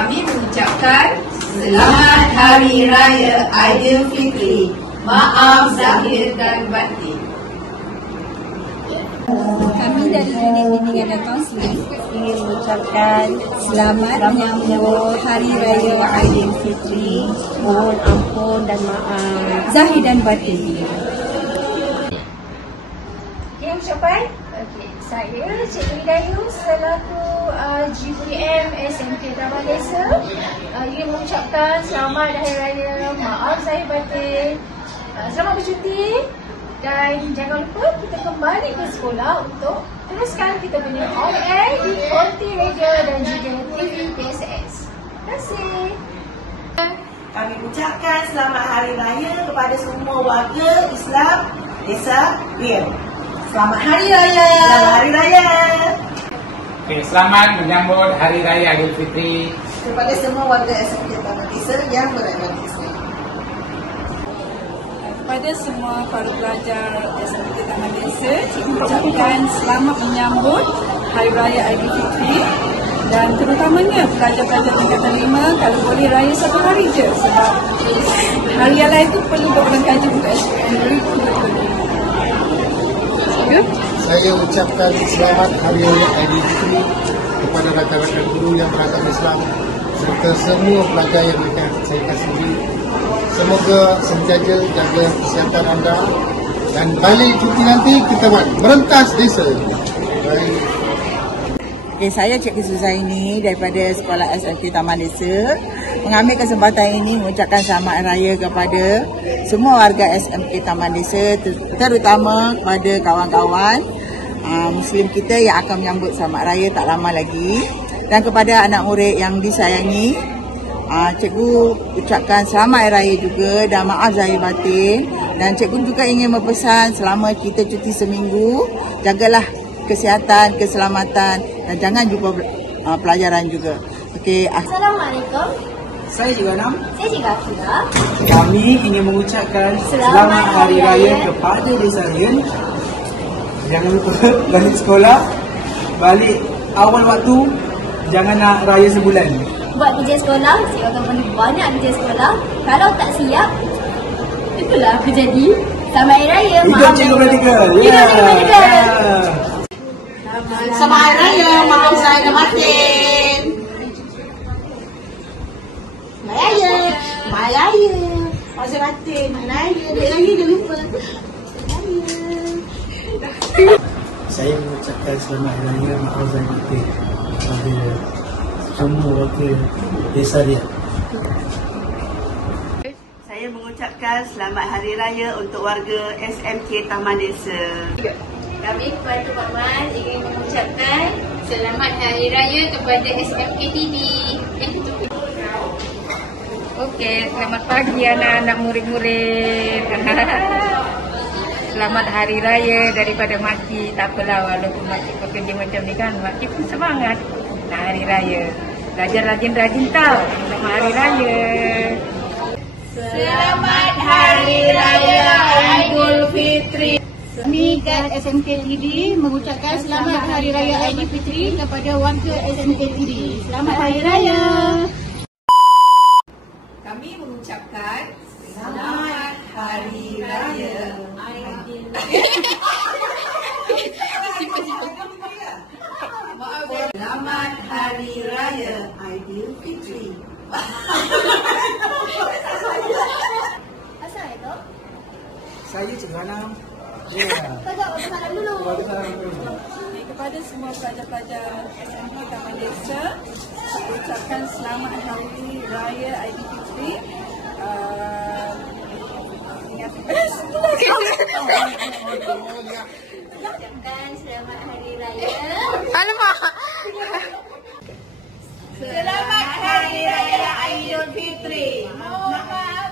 kami mengucapkan Selamat Hari Raya Aidilfitri. Maaf zahir dan batin. Kami dari Unit Bimbingan dan Kaunseling ingin mengucapkan selamat menyambut Hari Raya Aidilfitri. Mohon ampun dan maaf zahir dan batin. Okay, ucapan. Saya Cikgu Hidayu selaku GPM SMK Taman Desa ingin mengucapkan selamat Hari Raya, maaf zahir batin, selamat bercuti dan jangan lupa kita kembali ke sekolah untuk teruskan kita punya on air di Konti Radio dan juga TV PSS. Terima kasih. Kami ucapkan selamat Hari Raya kepada semua warga Islam Desa Riau. Selamat Hari Raya. Selamat Hari Raya. Okay, selamat menyambut Hari Raya Aidilfitri kepada semua warga SMK Taman Desa yang berada di sini. Kepada semua para pelajar SMK Taman Desa, cikgu ucapkan selamat menyambut Hari Raya Aidilfitri dan terutamanya pelajar-pelajar tingkatan 5 kalau boleh raya satu hari je sebab hari yang lain tu perlu berulang kaji untuk SPM. Saya ucapkan selamat Hari Raya Aidilfitri kepada rakan-rakan guru yang beragama Islam serta semua pelajar yang akan saya kasihi. Semoga sentiasa jaga kesihatan anda dan balik cuti nanti kita buat merentas desa. Baik. Okay, saya Cikgu Suzaini daripada Sekolah SMK Taman Desa mengambil kesempatan ini mengucapkan selamat raya kepada semua warga SMK Taman Desa, terutama kepada kawan-kawan Muslim kita yang akan menyambut selamat raya tak lama lagi, dan kepada anak murid yang disayangi, cikgu ucapkan selamat raya juga dan maaf zahir batin. Dan cikgu juga ingin berpesan selama kita cuti seminggu, jagalah kesihatan, keselamatan dan jangan jumpa pelajaran juga. Okey. Assalamualaikum. Saya juga Nam. Saya Cikgu Afidah. Kami ingin mengucapkan selamat Hari Raya kepada Desa Riau. Jangan lupa balik sekolah, balik awal waktu, jangan nak raya sebulan. Buat kerja sekolah, saya akan beri banyak kerja sekolah. Kalau tak siap, itulah apa jadi. Selamat Hari Raya. Hidup Cikgu Pratika. Hidup Cikgu Pratika. Selamat Hari Raya, maaf zahir dan batin. Selamat Raya. Selamat Raya. Maaf zahir batin. Selamat Raya. Dek lagi jangan lupa. Saya mengucapkan selamat Hari Raya, maaf zahir batin kepada semua warga Desa Riau. Saya mengucapkan selamat Hari Raya untuk warga SMK Taman Desa. Kami kepada Pak Man ingin mengucapkan selamat Hari Raya kepada SMK TV. Okey, selamat pagi anak-anak murid-murid. Selamat Hari Raya daripada Makcik. Tak apalah walaupun Makcik bekerja macam ni kan, Makcik pun semangat nak Hari Raya. Belajar rajin-rajin tau. Selamat Hari Raya. Selamat Hari Raya Aidilfitri. Kami kat SMK TV mengucapkan selamat Hari Raya Aidilfitri kepada warga SMK TV. Selamat Hari Raya. Kami mengucapkan Selamat Hari Raya Selamat Hari Raya Aidilfitri. Asal itu? Saya Cikgu Anam. Kau salam dulu. Kepada semua pelajar-pelajar SMK Taman Desa, ucapkan selamat Hari Raya Aidilfitri. Ucapkan selamat Hari Raya. Alamak. Selamat Hari Raya Aidilfitri. Mohon maaf